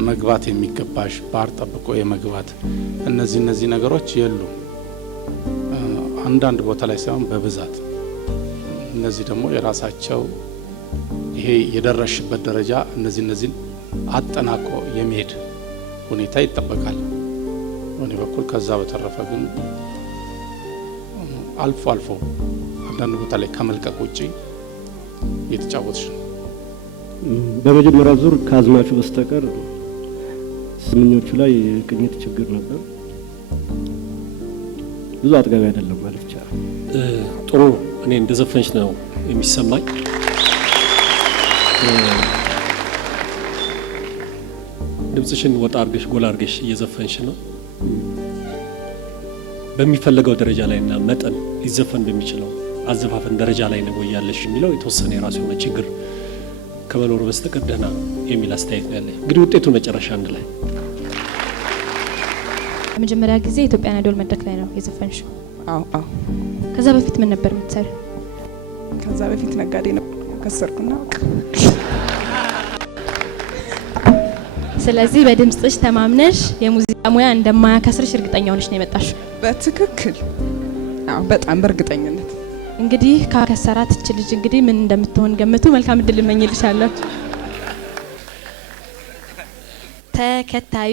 መግባት የሚገባሽ ባር ጠብቆ የመግባት እነዚህ ነገሮች የሉ አንዳንድ ቦታ ላይ ሳይሆን በብዛት እነዚህ ደግሞ የራሳቸው ይሄ የደረሽበት ደረጃ እነዚህ አጠናቆ የሚሄድ ሁኔታ ይጠበቃል። በእኔ በኩል ከዛ በተረፈ ግን አልፎ አንዳንድ ቦታ ላይ ከመልቀቅ ውጪ እየተጫወትሽ ነው። በመጀመሪያው ዙር ከአዝማቹ በስተቀር ስምኞቹ ላይ ቅኝት ችግር ነበር። ብዙ አጥጋቢ አይደለም ማለት ይቻላል። ጥሩ እኔ እንደዘፈንሽ ነው የሚሰማኝ። ድምጽሽን ወጣ አርገሽ ጎላ አርገሽ እየዘፈንሽ ነው። በሚፈልገው ደረጃ ላይና መጠን ሊዘፈን በሚችለው አዘፋፈን ደረጃ ላይ ነው ያለሽ የሚለው የተወሰነ የራሱ የሆነ ችግር ከመኖር በስተቀር ደህና የሚል አስተያየት ነው ያለኝ። እንግዲህ ውጤቱ መጨረሻ አንድ ላይ መጀመሪያ ጊዜ ኢትዮጵያን አይዶል መድረክ ላይ ነው የዘፈንሽው? አዎ። ከዛ በፊት ምን ነበር የምትሰሪው? ከዛ በፊት ነጋዴ ነው ከሰርኩና። ስለዚህ በድምጽሽ ተማምነሽ የሙዚቃ ሙያ እንደማያከስርሽ እርግጠኛ ሆነሽ ነው የመጣሽው? በትክክል አዎ፣ በጣም በእርግጠኝነት። እንግዲህ ካከሰራት እቺ ልጅ እንግዲህ ምን እንደምትሆን ገምቱ። መልካም እድል እመኝልሻለሁ። ተከታዩ